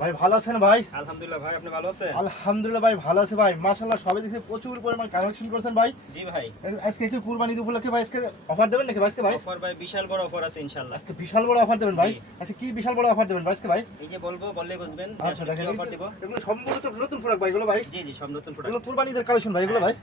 ভাই ভালো আছেন ভাই? আলহামদুলিল্লাহ ভাই, আপনি ভালো আছেন? আলহামদুলিল্লাহ ভাই ভালো আছে ভাই, মাশাআল্লাহ সবাই দেখে প্রচুর পরিমাণ কালেকশন করেছেন ভাই। জি ভাই। আজকে কি কুরবানি ঈদ উপলক্ষে ভাই আজকে অফার দেবেন নাকি ভাই আজকে ভাই? অফার ভাই, বিশাল বড় অফার আছে ইনশাআল্লাহ। আজকে বিশাল বড় অফার দেবেন ভাই। আচ্ছা কি বিশাল বড় অফার দেবেন ভাই আজকে ভাই? এই যে বলবো, বললে বুঝবেন যে আচ্ছা আসলে কি দেখেন অফার দিব। এগুলো সম্পূর্ণ তো নতুন প্রোডাক্ট ভাই এগুলো ভাই। জি জি, সব নতুন এগুলো প্রোডাক্ট। কুরবানি ঈদের কালেকশন ভাই এগুলো ভাই।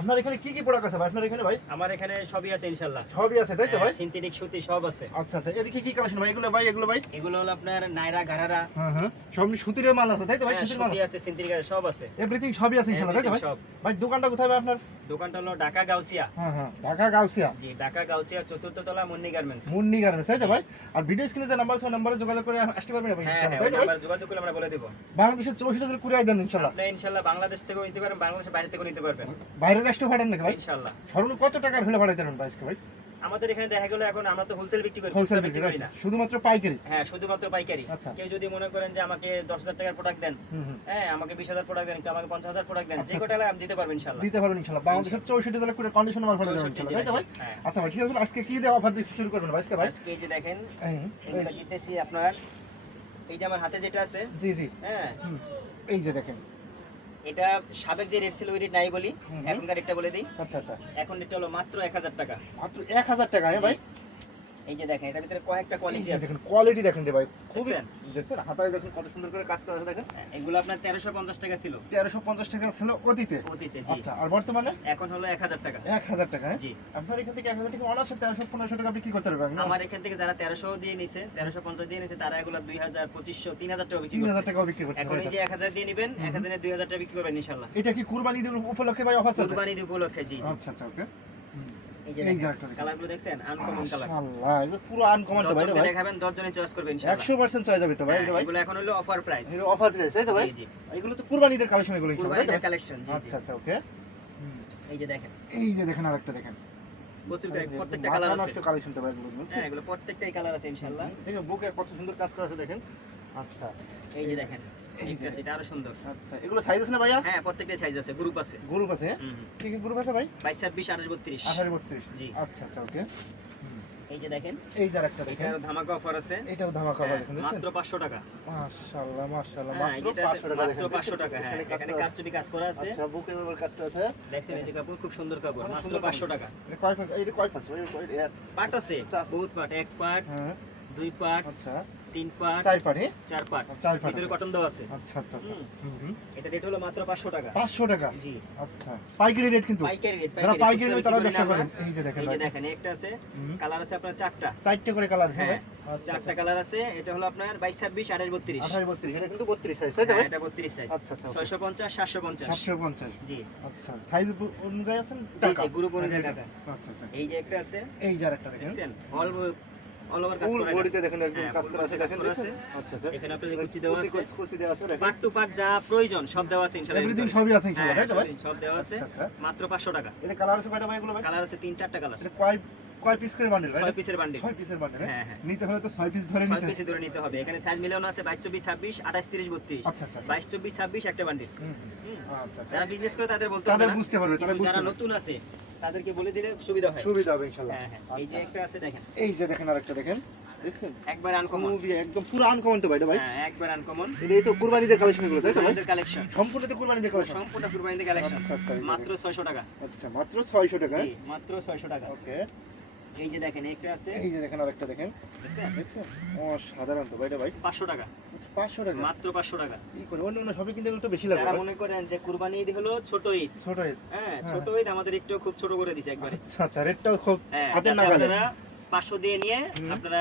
আপনার এখানে কি কি প্রোডাক্ট আছে ভাই আপনার এখানে ভাই? আমার এখানে সবই আছে ইনশাআল্লাহ। সবই আছে তাই তো ভাই? সিনথেটিক সুতি সব আছে। আচ্ছা আচ্ছা, এদিকে কি কালেকশন ভাই এগুলো ভাই? এগুলো ভাই এগুলো হলো আপনার নাইরা ঘাড়ারা। হ্যাঁ হ্যাঁ, সব সুতির মাল আছে তাই তো ভাই? সুতির মাল সুতি আছে, সিনথেটিক আছে, সব আছে। এভরিথিং সবই আছে ইনশাআল্লাহ তাই তো ভাই? সব। ভাই দোকানটা কোথায় ভাই আপনার? দোকানটা হলো ঢাকা গাউসিয়া। হ্যাঁ হ্যাঁ, ঢাকা গাউসিয়া। জি, ঢাকা গাউসিয়া চতুর্থ তলা মুন্নি গার্মেন্টস। মুন্নি গার্মেন্টস তাই তো ভাই? আর ভিডিও স্ক্রিনে যে নাম্বার আছে ওই নাম্বারে যোগাযোগ করে আসতে পারবেন আপনি হ্যাঁ, তাই তো ভাই? নাম্বার যোগাযোগ করলে আমরা বলে দেব। বাংলাদেশের 64 জেলা কুরিয়ার দেন ইনশাআল্লাহ। আপনি ইনশাআল্লাহ বাংলাদেশ থেকেও নিতে পারবেন, বাংলাদেশের বাইরে থেকেও নিতে পারবেন। বাইরের রাষ্ট্র পাঠান নাকি ভাই? ইনশাআল্লাহ। সর্বনিম্ন কত টাকার হলে পাঠাইতে পারবেন ভাই আজকে ভাই? আমাদের এখানে দেখা গেল এখন আমরা তো হোলসেল বিক্রি করি, হোলসেল খুচরা বিক্রি করি না। শুধুমাত্র পাইকারি? হ্যাঁ, শুধুমাত্র পাইকারি। আচ্ছা। কেউ যদি মনে করেন যে আমাকে 10,000 টাকার প্রোডাক্ট দেন, হুম হুম, হ্যাঁ আমাকে 20,000 প্রোডাক্ট দেন, আমাকে 50,000 প্রোডাক্ট দেন, আচ্ছা, যে কটা লাগে আমি দিতে পারবো ইনশাআল্লাহ। দিতে পারবেন ইনশাআল্লাহ। বাংলাদেশের 64 জেলা কুরিয়ার কন্ডিশন মাল পাঠাতে পারবেন 64 ইনশাআল্লাহ তাই তো ভাই? হ্যাঁ। আচ্ছা ভাই ঠিক আছে, আজকে কি দিয়ে অফার দিয়ে শুরু করবেন ভাই আজকে ভাই? আজকে এই যে দেখেন, এই এগুলো দিতেছি আপনার, এই যে আমার হাতে যেটা আছে, জি জি, হ্যাঁ হুম, এই যে দেখেন। এটা সাবেক যে রেট ছিল ওই রেট নাই বলি, হুম। এখনকার রেটটা বলে দিই। আচ্ছা আচ্ছা, এখন রেটটা হলো মাত্র 1,000 টাকা। মাত্র 1000 টাকা হ্যাঁ ভাই? এই যে দেখেন, এটার ভিতরে কয়েকটা এই কোয়ালিটি যে আছে। দেখেন কোয়ালিটি দেখেন রে ভাই, খুবই দেখছেন? দেখছেন হাতায় দেখেন কত সুন্দর করে কাজ করা আছে দেখেন। এগুলো আপনার 1350 টাকা ছিল 1350 টাকা ছিল অতীতে। অতীতে। জি, আচ্ছা, আর বর্তমানে এখন হলো 1,000 টাকা। 1000 টাকা হ্যাঁ? জি। আপনার এখান থেকে 1000 টাকা অনার্সে 1300-1500 টাকা বিক্রি করতে পারবেন না? আমার এখান থেকে যারা 1300 দিয়ে নিছে, 1350 দিয়ে নিছে, তারা এগুলো 2000, 2500, 3000 টাকা বিক্রি 3000 করছে। টাকাও বিক্রি করতে এখন এই পারবেন। যে 1000 দিয়ে নিবেন, 1000 এ 2000 টাকা বিক্রি করবেন ইনশাআল্লাহ। এটা কি কুরবানি ঈদের উপলক্ষে ভাই অফার চলছে? কুরবানি ঈদ উপলক্ষে। জি জি। আচ্ছা আচ্ছা, ওকে। এই যে এই যে একটা দেখেন, কালারগুলো দেখছেন, আনকমন কালার। মাশাআল্লাহ, এটা পুরো আনকমন তো ভাই রে 10 ভাই। দেখাবেন, 10 জনে চয়েস করবেন ইনশাআল্লাহ। 100% চয়েস যাবে তো ভাই এটা ভাই? এগুলো এখন হলো অফার প্রাইস। এটা অফার প্রাইস তাই তো ভাই? জি জি। এগুলো তো কুরবানি ঈদের কালেকশন এগুলো ইনশাআল্লাহ কুরবানি তাই তো? ঈদের কালেকশন। জি জি। আচ্ছা আচ্ছা, ওকে। এই যে দেখেন, এই যে দেখেন আরেকটা দেখেন। প্রত্যেকটা কালার আছে। নষ্ট কালেকশন তো ভাই এগুলো বুঝছেন? হ্যাঁ, এগুলো প্রত্যেকটাই কালার আছে ইনশাআল্লাহ। দেখেন বুকে কত সুন্দর কাজ করা আছে দেখেন। আচ্ছা, এই যে দেখেন, এইটা সেটা আরো সুন্দর। আচ্ছা, এগুলো সাইজ আছে না ভাইয়া? হ্যাঁ, প্রত্যেকটাই সাইজ আছে, গ্রুপ আছে। গ্রুপ আছে? কি কি গ্রুপ আছে ভাই? 22, 26, 28, 32। 28 32। জি। আচ্ছা আচ্ছা, ওকে। এই যে দেখেন, এই যে আরেকটা দেখেন। এটার ধামাকা অফার আছে। এটাও ধামাকা অফার দেখেন, দেখছেন? মাত্র 500 টাকা। মাশাআল্লাহ মাশাআল্লাহ, হ্যাঁ, মাত্র এটা আছে 500 টাকা দেখেন। মাত্র 500 টাকা। হ্যাঁ, এখানে কারচুপি কাজ করা আছে। আচ্ছা, বুকের উপর কাজটা আছে। দেখছেন এই যে কাপড়, খুব সুন্দর কাপড়, অনেক মাত্র সুন্দর 500 টাকা। এটা কয় পার্ট? এটা কয় পার্ট ভাই? পার্ট আছে আচ্ছা। বহুত পার্ট, এক পার্ট, হ্যাঁ, দুই পার্ট, আচ্ছা, 3 পার্ট, 4 পার্ট হ্যাঁ? 4 পার্ট। 4 পার্ট ভিতরে আছে। কটন দেওয়া আছে। আচ্ছা আচ্ছা আচ্ছা, হুম। হুম। এটা রেট হলো মাত্র 500 টাকা। 500 টাকা? জি। আচ্ছা, পাইকারি রেট কিন্তু। পাইকারি রেট। যারা পাইকারি খুচরা নেয় তারা বিক্রি ব্যবসা করি না করেন। আমরা। এই যে দেখেন এই ভাই, যে দেখেন, একটা আছে, হুম। কালার আছে আপনার 4টা। 4টে করে কালার আছে ভাই? হ্যাঁ, আচ্ছা 4টা কালার আছে। এটা হলো আপনার 22, 26, 28, 32। 28 32, এটা কিন্তু 32 সাইজ তাই তো ভাই? হ্যাঁ, এটা 32 সাইজ। আচ্ছা আচ্ছা, 650, 750। 750। জি আচ্ছা, সাইজ অনুযায়ী আছে জি টাকা? জি, গ্রুপ অনুযায়ী টাকা। আচ্ছা আচ্ছা, এই যে একটা আছে, এই যে আরেকটা দেখেন। দেখছেন, অল ওভার কাজ ফুল করা। বডিতে দেখেন একদম হ্যাঁ, কাজ full করা আছে body কাজ দেখেন, করা দেখছেন? আছে। আচ্ছা আচ্ছা, এখানে আপনাদের কুচি দেওয়া আছে, কুচি দেওয়া আছে দেখেন। পার্ট টু পার্ট যা প্রয়োজন সব দেওয়া আছে ইনশাআল্লাহ। এভরিথিং সবই আছে ইনশাআল্লাহ তাই তো ভাই? সব দেওয়া আছে, আচ্ছা আচ্ছা, মাত্র 500 টাকা। এটা কালার আছে কয়টা ভাই এগুলো ভাই? কালার আছে 3-4টা কালার। এটা কয় কয় পিস করে বান্ডেল ভাই? 6 পিসের বান্ডিল। 6 পিসের বান্ডেল হ্যাঁ হ্যাঁ, নিতে হলে তো 6 পিস ধরে 6 নিতে পিসই ধরে নিতে হবে। এখানে সাইজ মিলানো আছে 22, 24, 26, 28, 30, 32। আচ্ছা আচ্ছা, 22, 24, 26 একটা বান্ডিল। হুম আচ্ছা আচ্ছা, যারা বিজনেস করে তাদের বলতে তাদের হবে না, বুঝতে পারবে, তারা কিন্তু বুঝতে যারা পারবে। নতুন আছে তাদেরকে বলে দিলে সুবিধা হয়। সুবিধা হবে ইনশাআল্লাহ। হ্যাঁ হ্যাঁ, এই যে একটা আছে দেখেন, এই যে দেখেন আরেকটা দেখেন, দেখছেন? একবার আনকমন। খুবই একদম পুরো আনকমন তো ভাই এটা ভাই? হ্যাঁ, একবার আনকমন। এই তো কুরবানিদের কালেকশন গুলো তাই তো ভাই? আমাদের কালেকশন সম্পূর্ণ তো কুরবানিদের কালেকশন। সম্পূর্ণ কুরবানিতে কালেকশন। আচ্ছা আচ্ছা, এই মাত্র 600 টাকা। আচ্ছা, মাত্র 600 টাকা? জি, মাত্র 600 টাকা। ওকে, এই যে দেখেন, একটা আছে, এই যে দেখেন আরেকটা দেখেন, দেখছেন? দেখছেন? সাধারণ তো ভাই এটা ভাই? 500 টাকা। 500 টাকা? মাত্র 500 টাকা। কি করে অন্য অন্য শপে কিন্তু এগুলো একটু বেশি লাগে যারা ভাই। মনে করেন যে কুরবানি ঈদ হলো ছোট ঈদ, ছোট ঈদ। হ্যাঁ হ্যাঁ। ছোট ঈদ আমাদের একটু খুব ছোট করে দিছে একবারে। আচ্ছা আচ্ছা, রেটটাও খুব হ্যাঁ, হাতের যাতে নাগালে। আপনারা 500 দিয়ে নিয়ে আপনারা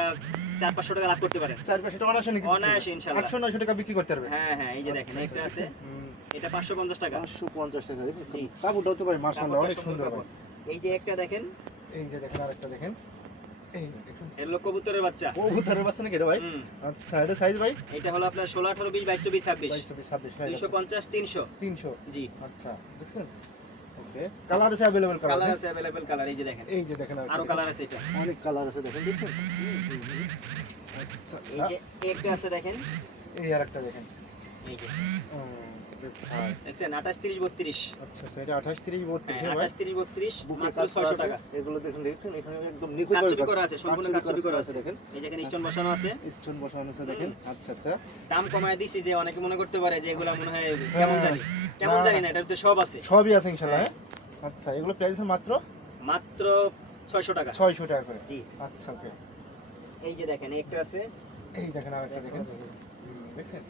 400-500 টাকা লাভ করতে পারেন। 4-500 টাকা অনায়াসে নাকি? অনায়াসে ইনশাআল্লাহ। 800-900 টাকা বিক্রি করতে পারবে। হ্যাঁ হ্যাঁ, এই যে দেখেন, একটা আছে, এটা 550 টাকা। 550 টাকা দেখুন। জি। কাপড়টাও তো ভাই মাশাআল্লাহ অনেক সুন্দর ভাই। এই যে একটা দেখেন, এই যে দেখেন আরেকটা দেখেন, এই যে দেখেন। এর লোক কবুতরের বাচ্চা। কবুতরের বাচ্চা নাকি এটা ভাই? হুম। আচ্ছা, এটা সাইজ ভাই? এটা হলো আপনার 16, 18, 20, 22, 24, 26, 26 ভাই। 250, 300। 300। জি, আচ্ছা, দেখছেন? ওকে, কালার আছে अवेलेबल কালার কালার আছে? আছে अवेलेबल কালার। এই যে দেখেন, এই যে দেখেন আরো কালার আছে। এটা অনেক কালার আছে দেখেন, দেখছেন? আচ্ছা, এই যে একটা আছে দেখেন, এই আরেকটা দেখেন। এই যে হুম, ভাই দেখছেন 28 30 32 আচ্ছা আচ্ছা, এটা 28 30 32 হ্যাঁ, ভাই 28 30 32 বুকের মাত্র কাজ করা 600 আছে। টাকা। এগুলো দেখুন দেখছেন এখানে একদম নিখুঁত কাটচুপি করা আছে, সম্পূর্ণ কাটচুপি করা আছে। দেখেন এই যে এখানে স্টোন বসানো আছে। স্টোন বসানো আছে দেখেন। আচ্ছা আচ্ছা, দাম কমায় দিছি যে অনেকে মনে করতে পারে যে এগুলা মনে হয় কেমন জানি, কেমন না। জানি না, এটার ভিতরে সব আছে। সবই আছে ইনশাআল্লাহ। হ্যাঁ আচ্ছা, এগুলো প্রাইস মাত্র মাত্র 600 টাকা। 600 টাকা করে। জি। আচ্ছা ওকে, এই যে দেখেন একটা আছে, এই দেখেন আরেকটা দেখেন। দেখেন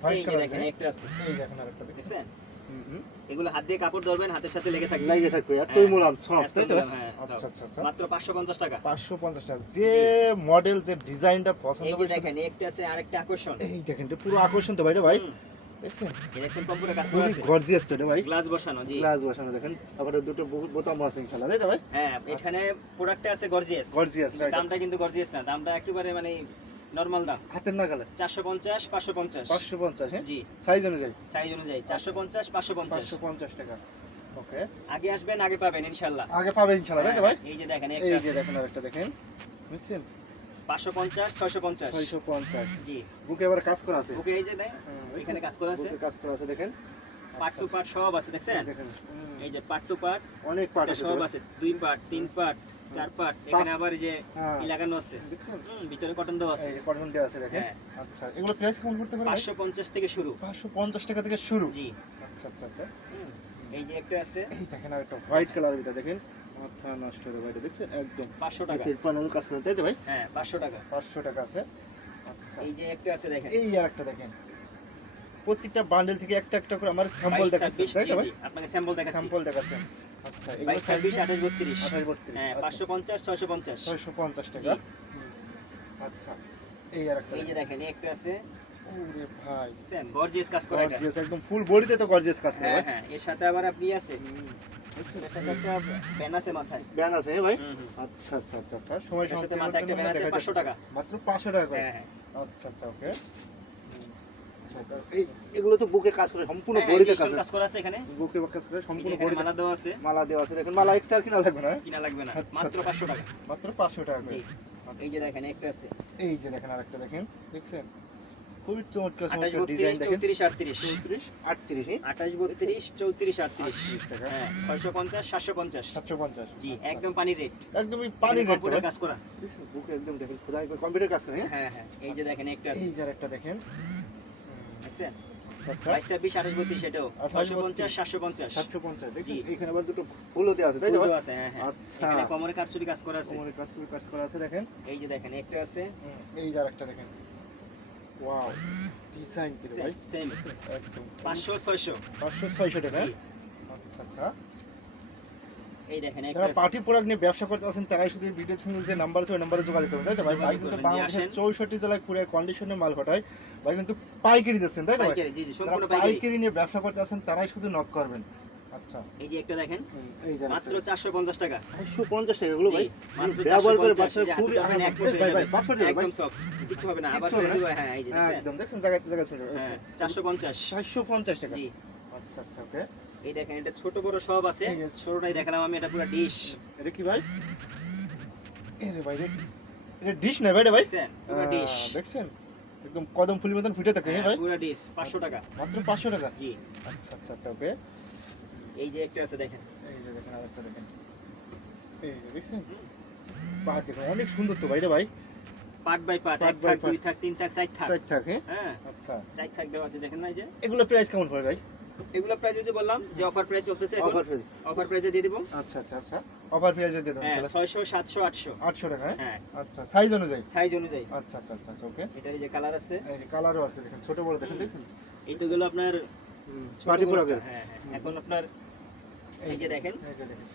এই হোয়াইট যে কালার দেখেন একটা আছে, এই দেখেন আরেকটা দেখেন। দেখছেন? হুম এগুলো হাত দিয়ে কাপড় ধরবেন, হাতের সাথে লেগে থাকবে। লাগে থাকবে এতই হ্যাঁ, মোলাম সফট, তাই তো? একদম, হ্যাঁ, আচ্ছা সব। আচ্ছা আচ্ছা, মাত্র 550 টাকা। 550 টাকা। যে মডেল যে ডিজাইনটা পছন্দ এই যে হবে দেখেন একটা আছে, আরেকটা আকর্ষণ। এই দেখেন, এটা পুরো আকর্ষণ তো ভাই রে ভাই। হুম, দেখছেন এই দেখেন কম্পিউটার কাজ করা খুবই আছে, গর্জিয়াস তো রে ভাই। গ্লাস বসানো। জি। গ্লাস বসানো দেখেন, আবার দুটো বোতাম আছে ইনশাআল্লাহ, তাই তো ভাই? হ্যাঁ, এখানে প্রোডাক্টটা আছে গর্জিয়াস। Gorgeous right. দামটা কিন্তু গর্জিয়াস না, দামটা একেবারে মানে নরমাল দাম। হাতের নাগালে 450 550। 550, হ্যাঁ জি, সাইজ অনুযায়ী সাইজ অনুযায়ী 450 550। 550 টাকা। ওকে, আগে আসবেন, আগে পাবেন ইনশাআল্লাহ। আগে পাবে ইনশাআল্লাহ, তাই তো ভাই? এই যে দেখেন এই একটা যে দেখেন আরেকটা দেখেন, বুঝছেন? 550 650। 650। জি, বুকে আবার কাজ করা আছে। বুকে এই যে দেখ, হ্যাঁ, এখানে কাজ করা আছে, বুকে কাজ করা আছে দেখেন। পার্ট টু পার্ট সব আছে, দেখছেন? দেখেন এই যে পার্ট টু পার্ট অনেক পার্ট আছে সব আছে, 2 পার্ট 3 পার্ট 4 পার্ট। এখানে আবার এই যে হ্যাঁ, লাগানো আছে, দেখছেন? ভিতরে কটন দেওয়া আছে। এই যে কটন দেওয়া আছে দেখেন। হ্যাঁ। আচ্ছা, এগুলো প্রাইস কেমন করতে পারে ভাই? 550 থেকে শুরু। 550 টাকা থেকে শুরু। জি। আচ্ছা আচ্ছা আচ্ছা, হুম, এই যে একটা আছে এই দেখেন আরেকটা হোয়াইট কালার, এটা দেখেন মাথা নষ্ট হয়ে ভাই, এটা দেখছেন একদম 500 টাকা। নিচের পানানো কাজ করে, তাই তো ভাই? হ্যাঁ, 500 টাকা। 500 টাকা আছে। আচ্ছা, এই যে একটা আছে দেখেন, এই আরেকটা দেখেন, প্রত্যেকটা বান্ডেল থেকে একটা একটা করে আমার স্যাম্পল 22 দেখাচ্ছেন, 26। তাই জি তো ভাই? জি, আপনাকে স্যাম্পল দেখাচ্ছি। স্যাম্পল দেখাচ্ছেন। আচ্ছা, এগুলো 22 26 28 32। 28 32। হ্যাঁ, 550 650। 650 টাকা। জি। আচ্ছা, এই আরেকটা এই যে দেখেন একটা আছে, ওরে ভাই, দেখছেন? গর্জিয়াস কাজ করা এটা। গর্জিয়াস একদম ফুল বডিতে তো গর্জিয়াস কাজ করে হ্যাঁ ভাই। হ্যাঁ, এর সাথে আবার আপনি আছে, এর সাথে একটা ব্যান আছে মাথায়। ব্যান আছে হ্যাঁ ভাই? হুম, হুম। আচ্ছা আচ্ছা আচ্ছা আচ্ছা, সময় এটার সাথে সংক্ষেপের মাথায় একটা জন্য ব্যান আছে, দেখা 500 যাচ্ছে। টাকা। মাত্র 500 টাকা করে। হ্যাঁ হ্যাঁ। আচ্ছা আচ্ছা ওকে। আচ্ছা, এই এগুলো তো বুকে কাজ করে, সম্পূর্ণ হ্যাঁ, বডিতে এই যে কাজ stone করে। কাজ করা আছে এখানে। বুকে কাজ করে এই যে সম্পূর্ণ এখানে বডিতে মালা দেওয়া আছে, মালা দেওয়া আছে দেখেন। মালা এক্সট্রা কিনা লাগবে না? কিনা লাগবে না, আচ্ছা, মাত্র আচ্ছা। 500 টাকা। মাত্র 500 টাকা করে। জি। এই যে দেখেন একটা আছে, এই যে দেখেন আরেকটা দেখেন, দেখছেন? খুবই চমৎকার 28 চমৎকার ডিজাইন 32 দেখেন। 34 38। 34 38 28 32 34 38। 38 টাকা। হ্যাঁ, 650 750। 750। জি, আচ্ছা, একদম পানির রেট। একদমই পানি রেট কম্পিউটার কাজ করা। দেখছেন? বুকে একদম দেখেন খোদাই করে কম্পিউটার কাজ করে, হ্যাঁ? হ্যাঁ হ্যাঁ, এই যে দেখেন একটা আছে, এই যে আরেকটা দেখেন। দেখছেন? আচ্ছা, 22 26 28 32 এটাও 28 650 750। 750 দেখছেন? জি। এখানে আবার দুটো ফুলও দেওয়া আছে, তাই তো ভাই? ফুলও আছে, হ্যাঁ হ্যাঁ। আচ্ছা। এখানে কোমরে কাটচুরি কাজ করা আছে। কোমরে কাজ করা আছে দেখেন। এই যে দেখেন একটা আছে, এই যে আরেকটা দেখেন। ওয়াও, ডিজাইন কি রে ভাই? সেম একদম 500 600। 500 600 টাকা। জি। আচ্ছা আচ্ছা, এই দেখেন একটা যারা আছে। পার্টি প্রোডাক্ট নিয়ে ব্যবসা করতে আছেন তারাই শুধু ভিডিও চ্যানেল যে নাম্বার আছে ওই নাম্বারে যোগাযোগ করবেন, তাই তো ভাই? ভাই যোগাযোগ কিন্তু করবেন, জি, বাংলাদেশের আসেন। 64 জেলায় কুরিয়ার কন্ডিশনে মাল পাঠায়। ভাই কিন্তু পাইকারি দিচ্ছেন, তাই তো ভাই? পাইকারি, জি জি, যারা সম্পূর্ণ পাইকারি। পাইকারি নিয়ে ব্যবসা করতে আছেন তারাই শুধু নক করবেন। আচ্ছা, এই যে একটা দেখেন, এই যে মাত্র 450 টাকা। 550 টাকা এগুলো ভাই। জি, মাত্র ব্যবহার করে 450, বাচ্চারা যে খুবই হাতে ধরবেন, এক আরাম ফুট ভাই হয়ে ভাই যাবে। পাস করে যাবে ভাই। একদম সব, কিছু হবে না, আবার কিচ্ছু হবে ছেড়ে না। দিবে, হ্যাঁ এই যে দেখছেন? একদম দেখছেন জায়গা জায়গা ছিল। হ্যাঁ, 450। 450 টাকা। জি, আচ্ছা আচ্ছা ওকে। এই দেখেন এটা ছোট বড় সব আছে। এই যে। ছোটটাই দেখালাম আমি, এটা পুরো ডিশ। এটা কি ভাই? এরে ভাই এটা ডিশ না ভাই, এটা ভাই? দেখছেন? পুরো ডিশ। দেখছেন? একদম কদম ফুলের মতন ফুটে থাকে, হ্যাঁ ভাই? পুরো ডিশ 500 টাকা। মাত্র 500 টাকা। জি, আচ্ছা আচ্ছা আচ্ছা ওকে। এই যে একটা আছে দেখেন, এই যে দেখেন আরেকটা দেখেন। এই যে দেখছেন? পাহাড় দেখুন অনেক সুন্দর তো ভাই রে ভাই। পার্ট বাই পার্ট, Part এক by থাক, part। 2 থাক, 3 থাক, 4 থাক। সাইড থাকে। হ্যাঁ, আচ্ছা, 4 থাক দেওয়া আছে, দেখেন না এই যে? এগুলো প্রাইস কেমন পড়ে ভাই? এগুলো প্রাইস যে বললাম যে অফার প্রাইস চলতেছে এখন, অফার প্রাইস। অফার প্রাইসে দিয়ে দিব। আচ্ছা আচ্ছা আচ্ছা, অফার প্রাইসে দিয়ে দেবেন হ্যাঁ, ইনশাআল্লাহ। 600 700 800। 800 টাকা, হ্যাঁ? হ্যাঁ, আচ্ছা, সাইজ অনুযায়ী। সাইজ অনুযায়ী। আচ্ছা আচ্ছা আচ্ছা আচ্ছা ওকে। এটার এই যে কালার আছে, এই যে কালারও আছে দেখেন, ছোট বড় দেখেন, দেখছেন? এইটা গুলো আপনার ছোট পার্টি বড়। প্রোডাক্টের। হ্যাঁ হ্যাঁ, এখন আপনার এই যে দেখেন, এই যে দেখেন।